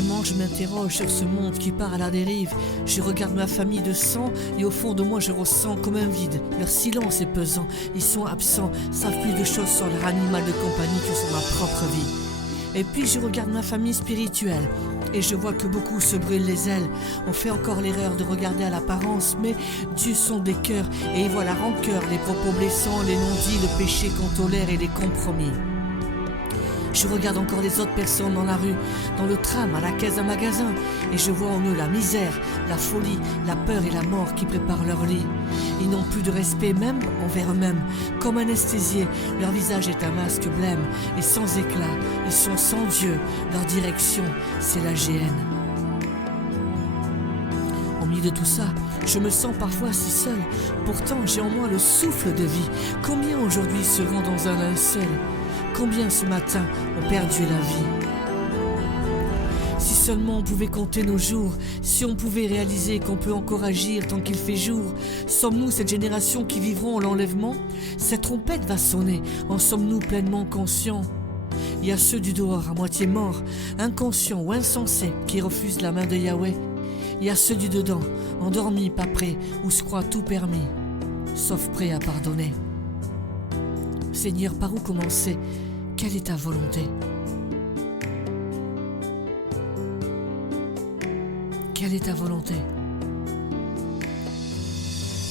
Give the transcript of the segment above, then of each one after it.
Vraiment, je m'interroge sur ce monde qui part à la dérive. Je regarde ma famille de sang et au fond de moi je ressens comme un vide. Leur silence est pesant, ils sont absents, savent plus de choses sur leur animal de compagnie que sur ma propre vie. Et puis je regarde ma famille spirituelle et je vois que beaucoup se brûlent les ailes. On fait encore l'erreur de regarder à l'apparence, mais Dieu sonde les cœurs et il voit la rancœur, les propos blessants, les non-dits, le péché qu'on tolère et les compromis. Je regarde encore les autres personnes dans la rue, dans le tram, à la caisse d'un magasin, et je vois en eux la misère, la folie, la peur et la mort qui préparent leur lit. Ils n'ont plus de respect même envers eux-mêmes. Comme anesthésiés, leur visage est un masque blême et sans éclat. Ils sont sans Dieu, leur direction, c'est la géhenne. Au milieu de tout ça, je me sens parfois si seul. Pourtant, j'ai en moi le souffle de vie. Combien aujourd'hui se rend dans un linceul ? Combien ce matin ont perdu la vie? Si seulement on pouvait compter nos jours, si on pouvait réaliser qu'on peut encore agir tant qu'il fait jour, sommes-nous cette génération qui vivront l'enlèvement? Cette trompette va sonner, en sommes-nous pleinement conscients? Il y a ceux du dehors à moitié morts, inconscients ou insensés, qui refusent la main de Yahweh. Il y a ceux du dedans, endormis, pas prêts, ou se croient tout permis, sauf prêts à pardonner. Seigneur, par où commencer? Quelle est ta volonté? Quelle est ta volonté?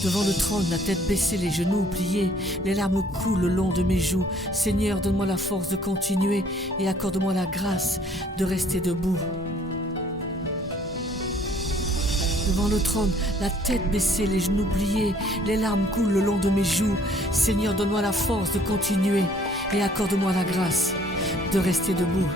Devant le trône, la tête baissée, les genoux pliés, les larmes coulent le long de mes joues. Seigneur, donne-moi la force de continuer et accorde-moi la grâce de rester debout. Devant le trône, la tête baissée, les genoux pliés, les larmes coulent le long de mes joues. Seigneur, donne-moi la force de continuer et accorde-moi la grâce de rester debout.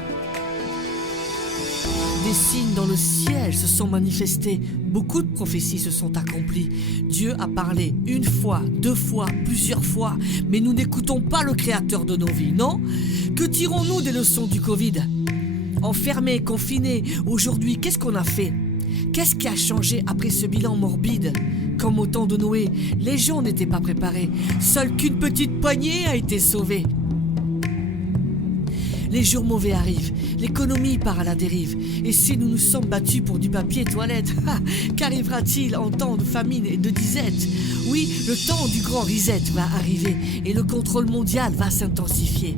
Des signes dans le ciel se sont manifestés, beaucoup de prophéties se sont accomplies. Dieu a parlé une fois, deux fois, plusieurs fois, mais nous n'écoutons pas le Créateur de nos vies, non? Que tirons-nous des leçons du Covid? Enfermés, confinés, aujourd'hui, qu'est-ce qu'on a fait? Qu'est-ce qui a changé après ce bilan morbide? Comme au temps de Noé, les gens n'étaient pas préparés. Seule qu'une petite poignée a été sauvée. Les jours mauvais arrivent, l'économie part à la dérive. Et si nous nous sommes battus pour du papier toilette, qu'arrivera-t-il en temps de famine et de disette? Oui, le temps du grand reset va arriver et le contrôle mondial va s'intensifier.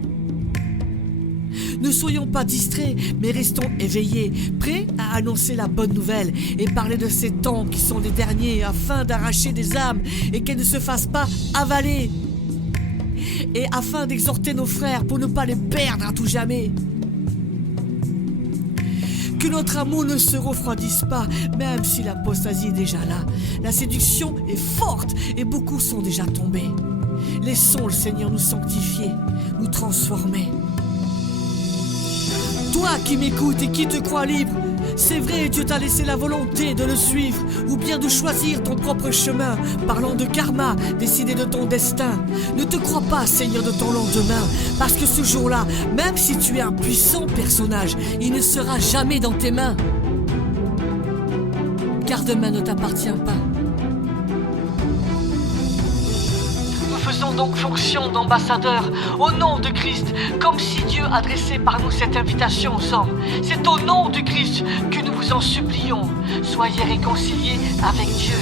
Ne soyons pas distraits, mais restons éveillés, prêts à annoncer la bonne nouvelle et parler de ces temps qui sont les derniers afin d'arracher des âmes et qu'elles ne se fassent pas avaler. Et afin d'exhorter nos frères pour ne pas les perdre à tout jamais. Que notre amour ne se refroidisse pas, même si l'apostasie est déjà là. La séduction est forte et beaucoup sont déjà tombés. Laissons le Seigneur nous sanctifier, nous transformer. Toi qui m'écoutes et qui te crois libre, c'est vrai, Dieu t'a laissé la volonté de le suivre ou bien de choisir ton propre chemin. Parlant de karma, décider de ton destin. Ne te crois pas, Seigneur, de ton lendemain, parce que ce jour-là, même si tu es un puissant personnage, il ne sera jamais dans tes mains. Car demain ne t'appartient pas. Faisons donc fonction d'ambassadeurs au nom de Christ, comme si Dieu adressait par nous cette invitation aux hommes. C'est au nom de Christ que nous vous en supplions. Soyez réconciliés avec Dieu.